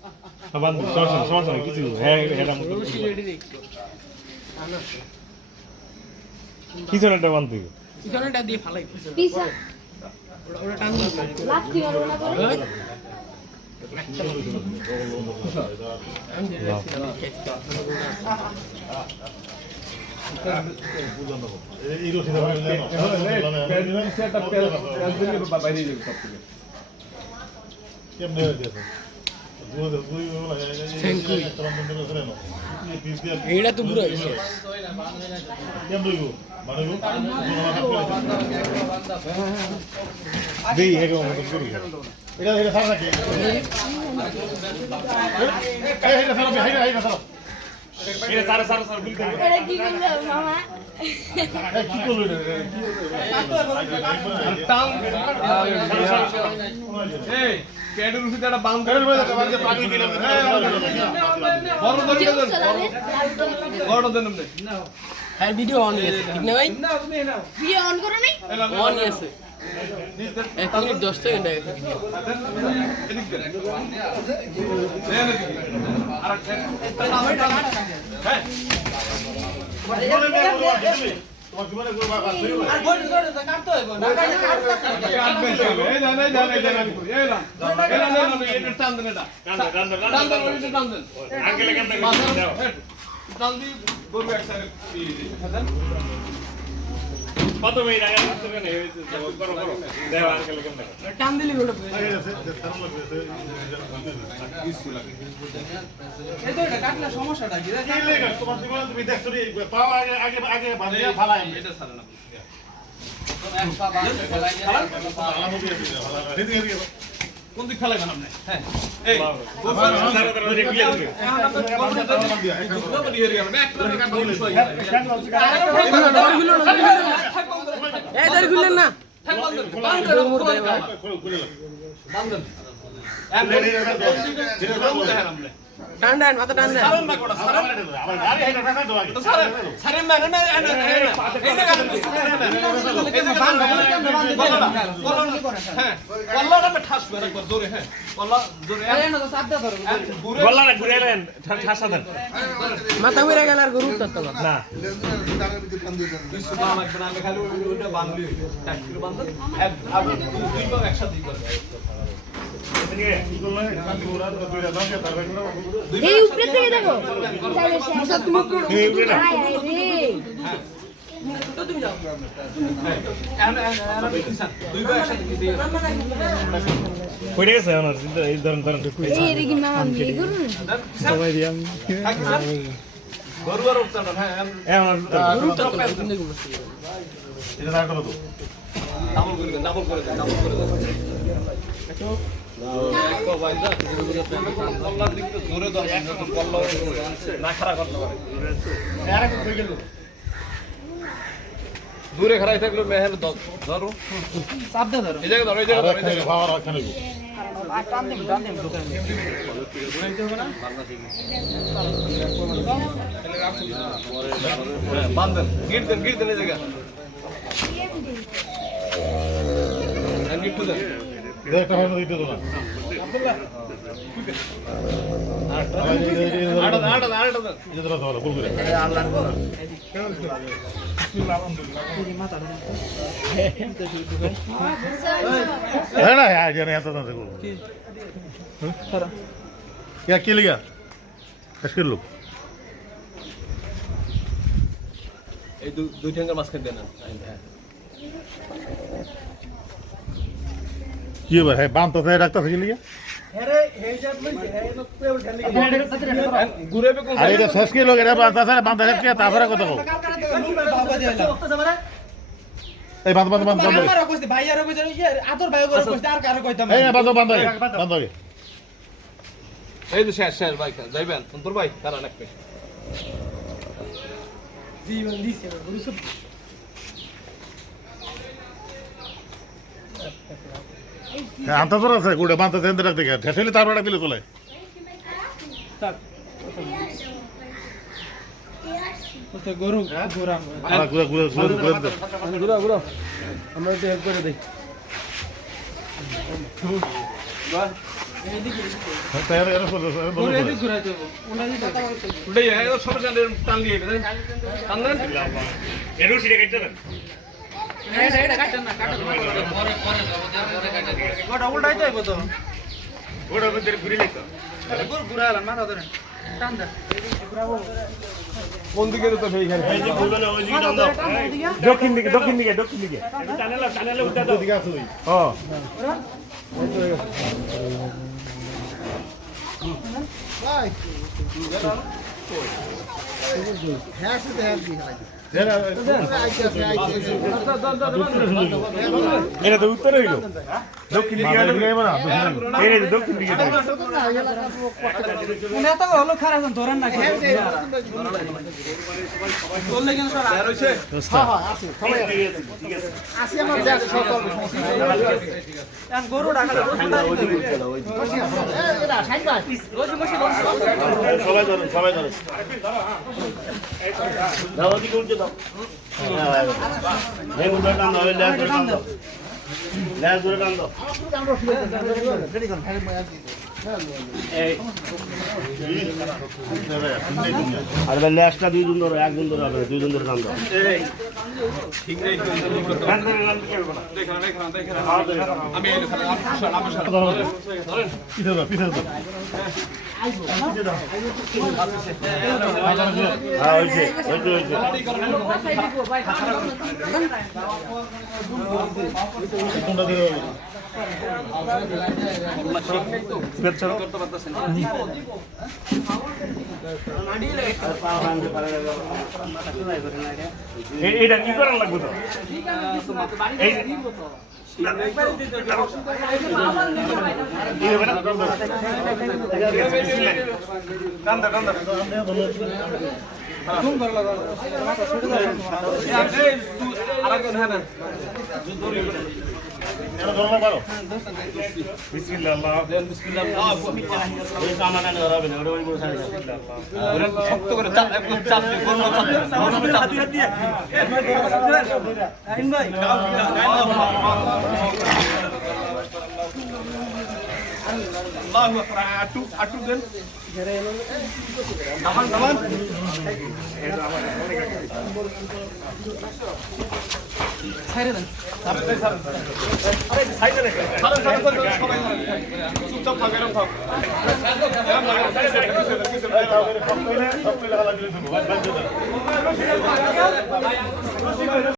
বান্ধব সমস্যা কিছু হ্যাঁ এটা পিছনেটা বান্ধব পিছনেটা দিয়ে ফালাই পিছা ওটা টান লাফতি মারবো না করে এই রসিদা কেমনে এইটা তো পুরো হয়েছে এটা কি করলো মামা কি করলো ক্যাডের উঠে একটা বাম করে পাগল দিলাম বড় দেন না হ্যাঁ ভিডিও অন হয়েছে ঠিক না ভাই ভিডিও অন করো নাই অন হয়েছে 1 মিনিট 10 সেকেন্ড আগে ভিডিও কত মিনিট আগে টান দিলি ওটা এই তো এটা কাটলে সমস্যাটা কি তুমি দেখছো পাও আগে আগে আগে বাঁধিয়ে ফালাই এটা ছাড়া না কোন দিক ফেলাইবেন আপনি হ্যাঁ এই এদের খুললেন না টান দেন মাথা টান দেন মাথা ঘুরে গেল আর গরু উঠতো না এই উপরে থেকে দেখো তুমি পড়ে গেছে আমার এই ধরন এই রে কি মামা বিয়ে করুন সবাই দিয়াম গরু আর উঠতাম হ্যাঁ গরু উঠতো না এটা না করো তো ডাবল করে দেন দূরে খারাই থাকলো মেহের ধরো চাপদা ধরো এই জায়গায় ধরো এই জায়গায় ধরো খাওয়ার রাখা নেব টান দেন দোকান বান্ধন গিট দেন এই জায়গা গিট দেন একটা হয় না দিতে তো না এটা ধরো ধরো বল করে है ना यार जने आता था देखो क्या के लिया कशकर लोग এই দুই ঠ্যাঙ্গের মাঝখানে দেন ये बात है बांध तो है रखता था के लिया ঘুরে বে কোন अरे तो सस के लोग एरा बांधता था बांध है क्या ताफरा को तो ए बांध बांध बांध बांध আমারও কইছে ভাইয়ারও কইছে আদর ভাইও কইছে আর কারো কইতাম ए बांध बांध बांध बांध এই তো শেষ ভাই যাইবেন তোর ভাই কারা লাগবে জীবন দিছে গরু সব अंत तो रहा गुड़े बांधते थे अंदर रख देगा ठेसले तार बड़ा दिले तोले ওতে গরু গোরা गुड़ा गुड़ा गुड़ा गुड़ा গুরু আমরা তো হেল্প করে দেই তাই এরা বলছে উঠে যায় ও সমস্যা নেই টান দিয়ে টান দেন এরও সিটে কাটতে দেন ওটা ওদের ঘুরে লাগতো কোন দিকে তো সেইখানে এই যে বলবে না ওই দিকে টান দাও দক্ষিণ দিকে টানেলে উঠা দাও দিকে আছে ওই হ্যাঁ এটা তো উত্তর হইল দক্ষিণ দিকে মাথায় ঘুরে যাবে না এই যে দক্ষিণ দিকে সবাই ধরো দাও ওদিকে উঠে দাও এই মুদ্রা টান দাও ল্যাস ধরে টান দাও এই আর ল্যাসটা দুই জন ধরো একজন ধরে হবে দুই জন ধরে টান দাও ঠিক নেই আমি পিছে ধরো হ্যাঁ হয়েছে কোনটা দিকে এটা কি করার লাগবে তো এই এটা ধরো পারো বিসমিল্লাহ আল্লাহ ওই কামাটা নেওয়া হবে না ওটা ওই বড় সাইজ শক্ত করে চাপ একদম চাপ দিয়ে বড় চাপ দিয়ে আল্লাহু আকবার আটু দেন নামান ছাইরে দেন সাইডে রেখে সবাই চুপচাপ থাক এরকম থাক সব মিলে লাগা দিলে তুমি